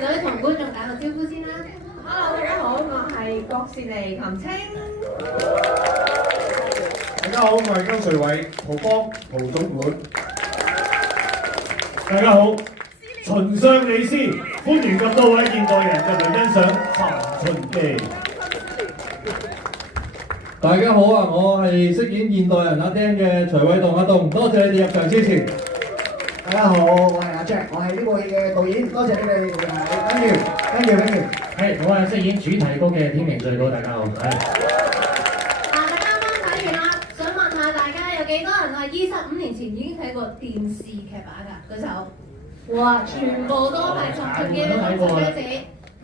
女同觀眾打個招呼先啦。Hello， 大家好，我係郭善妮琴青。大家好，我係姜瑞偉，蒲邦蒲總管。大家好，秦相李斯，歡迎咁多位現代人入嚟欣賞《尋秦記》。大家好啊！我係飾演現代人阿丁嘅徐偉棟阿棟，多謝你哋入場支持。大家好，我係阿 Jack，我係呢部戲嘅導演，多謝你哋。跟住。係，我係飾演主題曲嘅天明最高，大家好。係。大家啱啱睇完啦，想問下大家有幾多人係25年前已經睇過電視劇版㗎？舉手。哇！全部都係尋秦記嘅忠實 fans。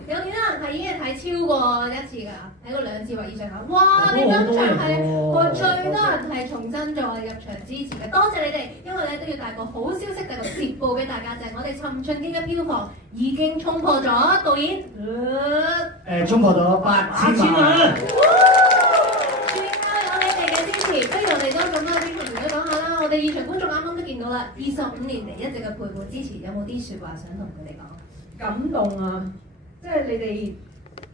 有幾多人係已經係睇超過一次㗎？睇過2次或以上㗎？哇！你今場係我最多人係重新再入場支持嘅，多謝你哋，因為咧都要帶個好消息，帶個捷報俾大家，就係我哋尋秦記嘅票房已經衝破咗導演，衝破咗8000萬。全靠有你哋嘅支持，不如我哋都咁多啲朋友講下啦。我哋現場觀眾啱啱都見到啦，25年嚟一直嘅陪伴支持，有冇啲説話想同佢哋講？感動啊！即係你哋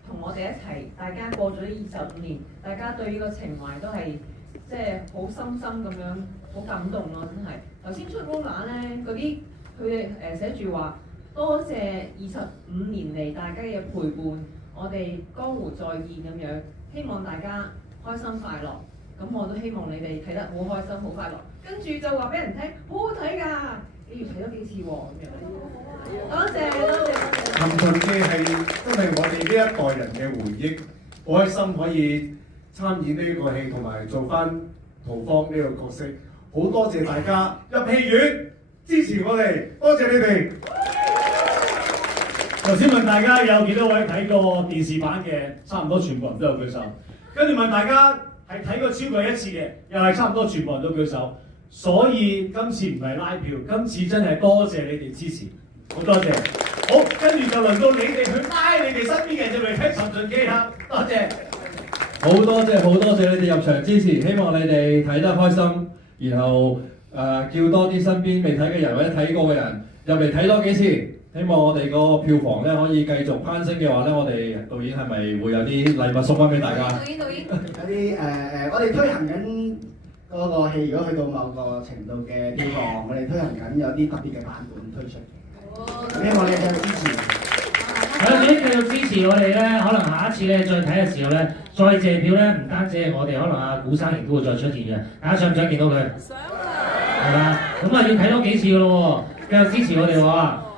同我哋一齊，大家過咗呢25年，大家對呢個情懷都係即係好深深咁樣，好感動咯，真係。頭先出嗰版咧，嗰啲佢哋寫住話，多謝25年嚟大家嘅陪伴，我哋江湖再現咁樣，希望大家開心快樂。咁我都希望你哋睇得好開心好快樂。跟住就話俾人聽，好好睇㗎，你要睇多幾次喎咁樣。多謝。尋秦記係真係我哋呢一代人嘅回憶，好開心可以參演呢個戲，同埋做翻蒲方呢個角色。好多謝大家入戲院支持我哋，多謝你哋。頭先問大家有幾多位睇過電視版嘅，差唔多全部人都有舉手。跟住問大家係睇過超過1次嘅，又係差唔多全部人都舉手。所以今次唔係拉票，今次真係多謝你哋支持，好多謝。好，跟住就輪到你哋去拉你哋身邊嘅人入嚟睇尋秦記啦，多謝。好多謝你哋入場支持，希望你哋睇得開心，然後叫多啲身邊未睇嘅人或者睇過嘅人入嚟睇多幾次，希望我哋個票房咧可以繼續攀升嘅話咧，我哋導演係咪會有啲禮物送翻俾大家？導演。有啲我哋推行緊嗰個戲，如果去到某個程度嘅票房，我哋推行緊有啲特別嘅版本推出嘅。希望你繼續支持。係啦，你繼續支持我哋咧，可能下一次咧再睇嘅時候咧，再借票咧，唔單止係我哋，可能阿古生亦都會再出現嘅。大家想唔想見到佢？想啊！係嘛？咁啊要睇多幾次嘅咯喎，繼續支持我哋喎。